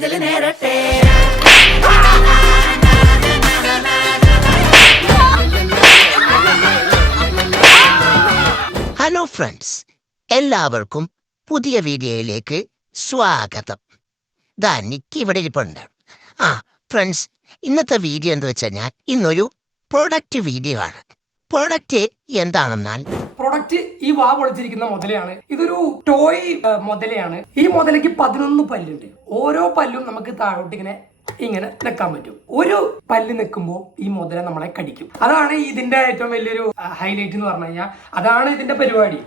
പുഷ്പാഞ്ജലി നേരട്ടെ. Hello friends, എല്ലാവർക്കും പുതിയ വീഡിയോയിലേക്ക് സ്വാഗതം. നിക്ക് ഇവിടെ ഇരിപ്പുണ്ട്. ഫ്രണ്ട്സ്, ഇന്നത്തെ വീഡിയോ എന്താ വെച്ച് കഴിഞ്ഞാൽ ഇന്നൊരു പ്രൊഡക്റ്റ് വീഡിയോ ആണ്. പ്രൊഡക്റ്റ് എന്താണെന്നാൽ പ്രൊഡക്റ്റ് ഈ വാ പൊളിച്ചിരിക്കുന്ന മുതലയാണ്. ഇതൊരു ടോയ് മുതലയാണ്. ഈ മുതലയ്ക്ക് 11 പല്ലുണ്ട്. ഓരോ പല്ലും നമുക്ക് താഴോട്ട് ഇങ്ങനെ നിൽക്കാൻ പറ്റും. ഒരു പല്ല് നിൽക്കുമ്പോൾ ഈ മുതല നമ്മളെ കടിക്കും. അതാണ് ഇതിന്റെ ഏറ്റവും വലിയൊരു ഹൈലൈറ്റ് എന്ന് പറഞ്ഞു കഴിഞ്ഞാൽ. അതാണ് ഇതിന്റെ പരിപാടി.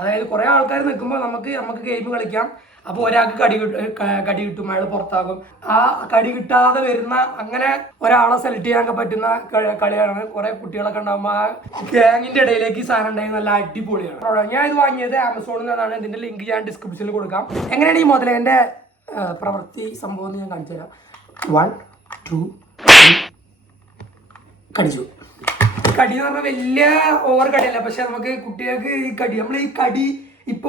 അതായത് കുറെ ആൾക്കാർ നിൽക്കുമ്പോൾ നമുക്ക് ഗെയിം കളിക്കാം. അപ്പോൾ ഒരാൾക്ക് കടി കിട്ടും, അയാൾ പുറത്താകും. ആ കടി കിട്ടാതെ വരുന്ന അങ്ങനെ ഒരാളെ സെലക്ട് ചെയ്യാനൊക്കെ പറ്റുന്ന കളിയാണ്. കുറെ കുട്ടികളൊക്കെ ഉണ്ടാകുമ്പോൾ ആ ഗ്യാങ്ങിന്റെ ഇടയിലേക്ക് ഈ സാധനം ഉണ്ടായി നല്ല അടിപൊളിയാണ്. ഞാൻ ഇത് വാങ്ങിയത് ആമസോണിൽ നിന്നാണ്. ഇതിന്റെ ലിങ്ക് ഞാൻ ഡിസ്ക്രിപ്ഷനിൽ കൊടുക്കാം. എങ്ങനെയാണ് ഈ മുതലേന്റെ പ്രവൃത്തി സംഭവം ഞാൻ കാണിച്ചു തരാം. 1 2 3 കടിച്ചു. കടി എന്ന് പറഞ്ഞാൽ വലിയ ഓവർ കടിയല്ല, പക്ഷെ നമുക്ക് കുട്ടികൾക്ക് ഈ കടി ഇപ്പൊ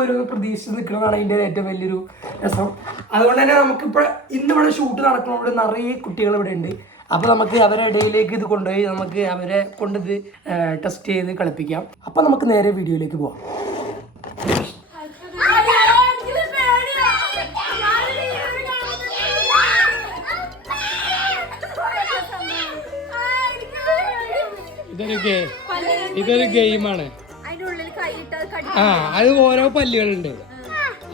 വരും പ്രതീക്ഷിച്ച് നിൽക്കുന്നതാണ് അതിന്റെ ഏറ്റവും വലിയൊരു രസം. അതുകൊണ്ട് തന്നെ നമുക്കിപ്പോൾ ഇന്നിവിടെ ഷൂട്ട് നടക്കുന്നതുകൊണ്ട് നിറയെ കുട്ടികൾ ഇവിടെ ഉണ്ട്. അപ്പോൾ നമുക്ക് അവരുടെ ഇടയിലേക്ക് ഇത് കൊണ്ടുപോയി നമുക്ക് അവരെ കൊണ്ട് ഇത് ടെസ്റ്റ് ചെയ്ത് കളിപ്പിക്കാം. അപ്പോൾ നമുക്ക് നേരെ വീഡിയോയിലേക്ക് പോവാം. ഇതൊരു ഗെയിമാണ്. അത് ഓരോ പല്ലുകളുണ്ട്.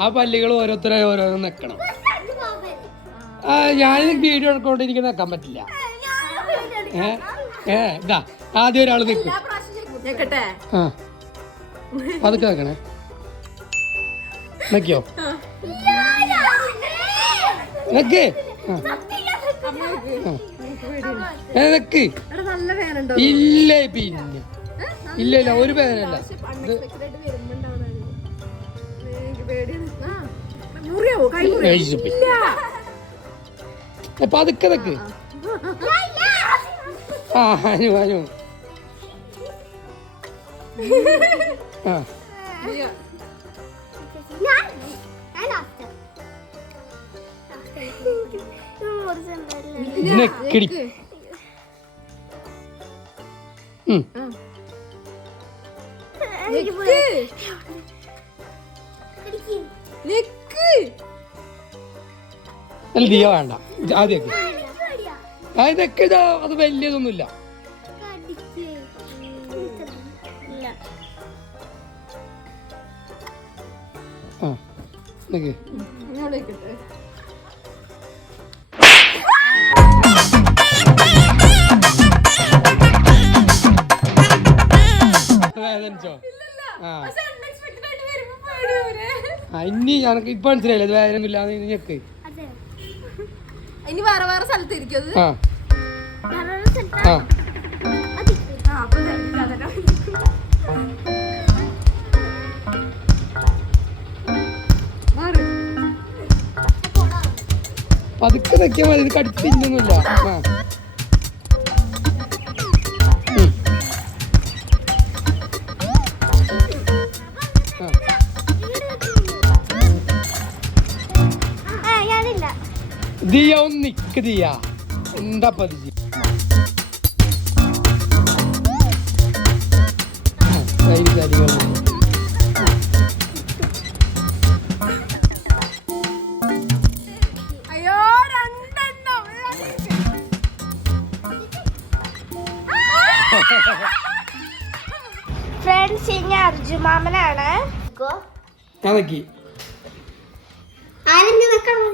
ആ പല്ലുകൾ ഓരോരുത്തരോരോന്ന് നിക്കണം. ഞാൻ വീഡിയോ എടുക്കൊണ്ട് എനിക്ക് നിൽക്കാൻ പറ്റില്ല. ഇതാ ആദ്യം ഒരാൾ നിൽക്കും. അതൊക്കെ നിൽക്കണേ. നിക്കോ നിക്ക് നിക്ക്. ഇല്ല പിന്നെ ഇല്ല ഒരു പേരല്ല. പതുക്കെ നിക്ക്. നെക്കടി. ദിയ വേണ്ട ആദ്യമൊക്കെ ഇതൊക്കെ അത് വലിയതൊന്നുമില്ല. ഇനി ഞനക്ക് ഇപ്പൊ മനസ്സിലായില്ല ഇത് വേദനയൊന്നുമില്ല. ഞെക്ക് ഇനി വേറെ വേറെ സ്ഥലത്തിരിക്കും. പതുക്കെ നിൽക്കാൻ മതി. ഇത് കടിച്ച് തിന്നൊന്നുമില്ല. ദിയ ഒന്ന് നിക്ക്. ദിയ എന്താ പതിച്ച് അയ്യോ രണ്ടെണ്ണം. ഫ്രണ്ട്സ്, ഇനി അർജുമാമനാണ്. ഞാൻ നോക്കി ആരെങ്കിലും നിൽക്കണം.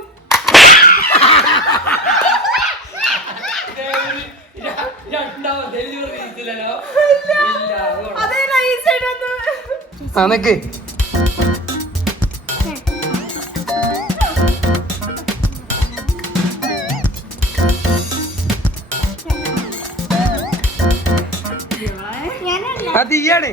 നിക്ക്. അതിയാണ്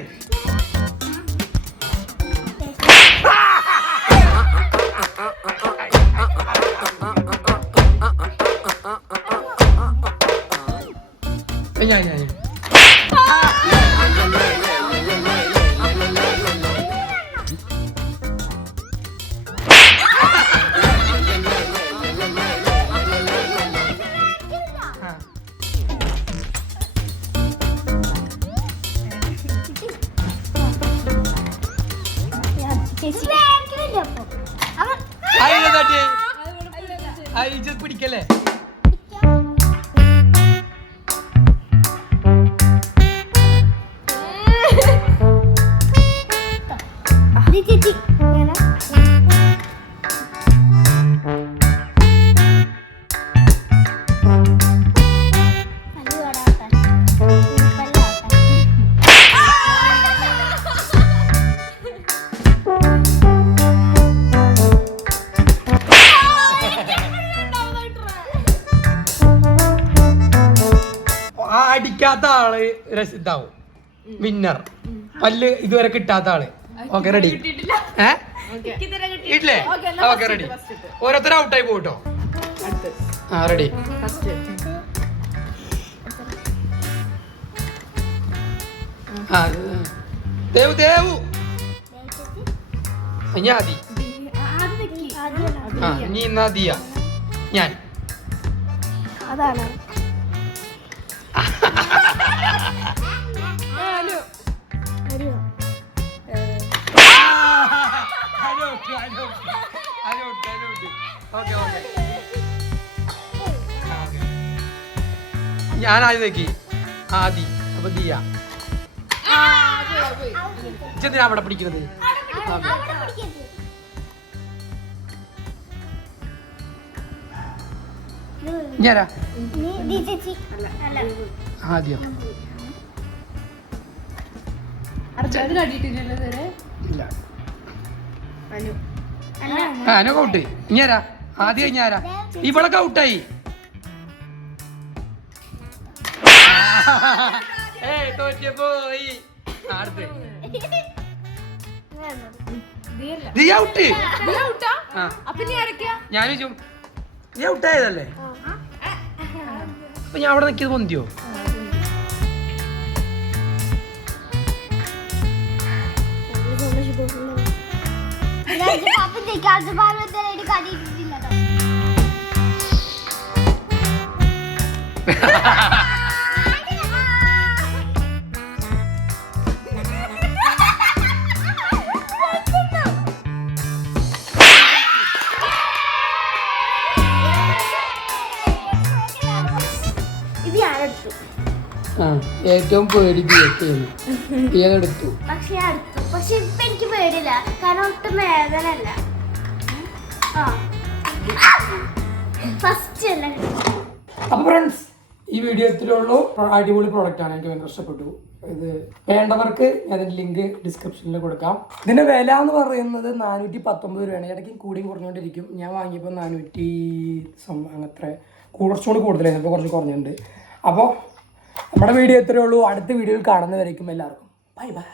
ഞാൻ പിടിക്കല്ലേ ചേച്ചി ഇങ്ങനെ പല്ല് തൊടാട്ടെ. പല്ല് തൊട്ടെ. അടിക്കാത്ത ആള് ഇതാവും വിന്നർ. പല്ല് ഇതുവരെ കിട്ടാത്ത ആള്. Okay ready? ഇല്ലേ? Okay ready. ഓരോരുത്തർ ഔട്ടായി പോട്ടോ. ആ റെഡി. ആ ദേവു ദേവു ഞാൻ ആദി. ആ നീ എന്നാ ദിയ ഞാൻ. അതാണ് ഞാൻ ആദ്യം നോക്കി ആദി. അപ്പൊ ദിയ ചെന്തിനാ അവിടെ പിടിക്കുന്നത്? ഞാനാ ആദ്യം ഇല്ല. അനു ഔട്ട്. ഞാരാ ആദ്യം ഞാരാ ഇവളൊക്കെ ഔട്ടായി. തോറ്റുപോയി. അടുത്ത് നീ ഔട്ട്. ഞാനും നീ ഔട്ടായതല്ലേ? അപ്പൊ ഞാൻ അവിടെ നിൽക്കിയത് പൊന്തിയോ? ഇത് ഞാനെടുത്തു. ഏറ്റവും പേടിക്കുന്നു ഏതെടുത്തു? പക്ഷെ ഞാൻ എടുത്തു. പക്ഷെ ഇപ്പൊ എനിക്ക് പേടിയില്ല, കാരണം ഒട്ടും വേദന അല്ല. ഫസ്റ്റ് അല്ല. അപ്പൊ ഫ്രണ്ട്സ് ഈ വീഡിയോ എത്തിലുള്ളൂ. അടിപൊളി പ്രോഡക്റ്റ് ആണ്, എനിക്ക് ഭയങ്കര ഇഷ്ടപ്പെട്ടു. ഇത് വേണ്ടവർക്ക് ഞാൻ അതിന്റെ ലിങ്ക് ഡിസ്ക്രിപ്ഷനിൽ കൊടുക്കാം. ഇതിന്റെ വില എന്ന് പറയുന്നത് 419 രൂപയാണ്. ഇടയ്ക്ക് കൂടി കുറഞ്ഞുകൊണ്ടിരിക്കും. ഞാൻ വാങ്ങിയപ്പോൾ 400 അങ്ങനത്തെ കുറച്ചുകൂടി കൂടുതലായിരുന്നു. ഇപ്പോൾ കുറച്ച് കുറഞ്ഞിട്ടുണ്ട്. അപ്പോൾ നമ്മുടെ വീഡിയോ എത്രയേ ഉള്ളൂ. അടുത്ത വീഡിയോയിൽ കാണുന്നവരേക്കും എല്ലാവർക്കും ബൈ ബൈ.